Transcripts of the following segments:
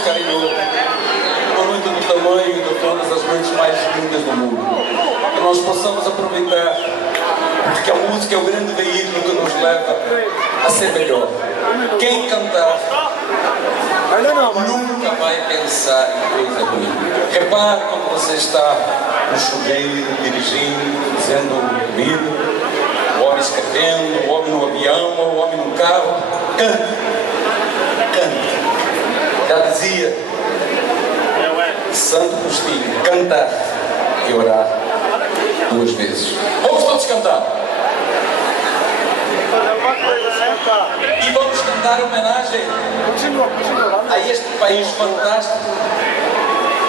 muito carinhoso, com muito do tamanho de todas as noites mais lindas do mundo. Que nós possamos aproveitar, porque a música é o grande veículo que nos leva a ser melhor. Quem cantar nunca vai pensar em coisa ruim. Repare quando você está no chuveiro, dirigindo, fazendo comida, o homem escrevendo, o homem no avião, o homem no carro. Canta, canta. Já dizia Santo Agostinho, cantar e orar 2 vezes. Vamos todos cantar. E vamos cantar homenagem a este país fantástico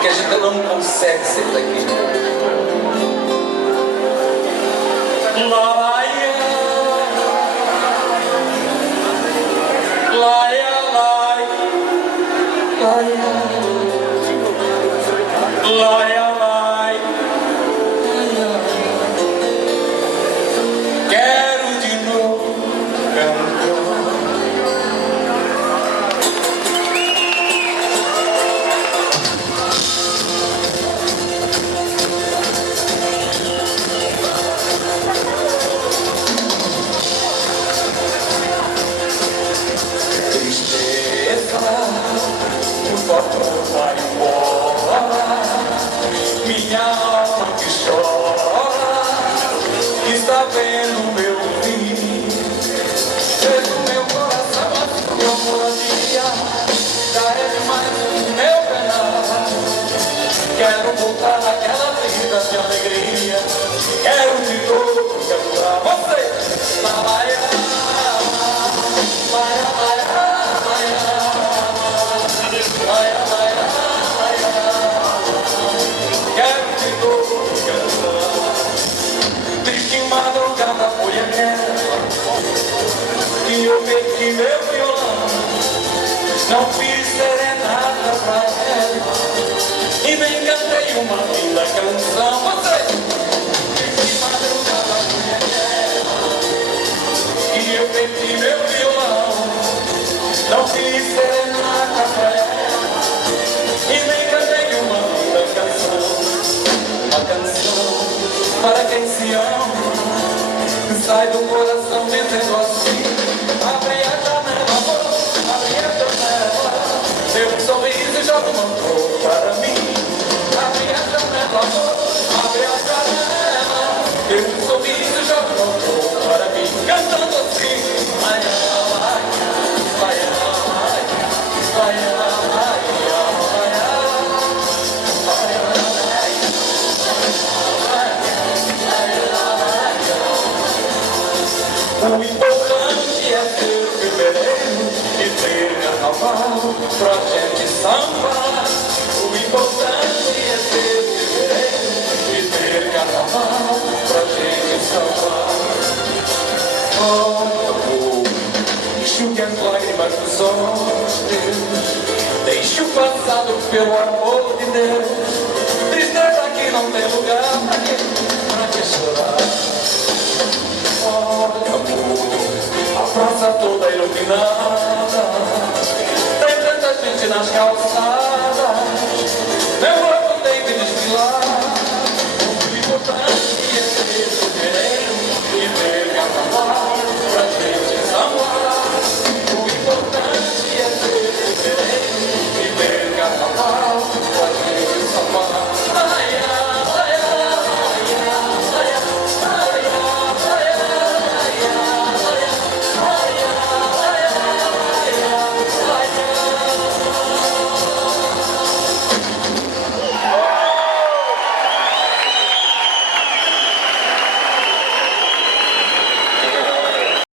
que a gente não consegue ser daqui. Laia, laia, laia, laia, laia. Quero de novo cantar. Vai embora, minha alma que chora, que está vendo meu fim. Fez o meu coração assim que eu moradia, já é demais o meu penar. Quero voltar àquela vida de alegria, quero de novo cantar você. Madrugada foi aquela que eu perdi meu violão, não fiz serenata pra ela e nem cantei uma linda canção. Você! Que madrugada foi aquela que eu perdi meu violão, não fiz serenata pra ela e nem cantei uma linda canção. Uma canção para quem se ama, sai do coração dizendo assim: abre a janela, amor, abre a janela, dê um sorriso e joga uma flor para mim. Abre a janela, amor, abre a janela, dê um sorriso e joga uma flor para mim. Cantando assim: vai, vai, vai, vai, vai, vai. O importante é ser fevereiro e ter carnaval pra gente sambar. O importante é ser fevereiro e ter carnaval pra gente sambar. Oh, amor, enxugue as lágrimas dos olhos teus, deixe o passado pelo amor de Deus. Tristeza que não tem lugar pra que chorar. Olha, amor, a praça toda iluminada, tem tanta gente nas calçadas.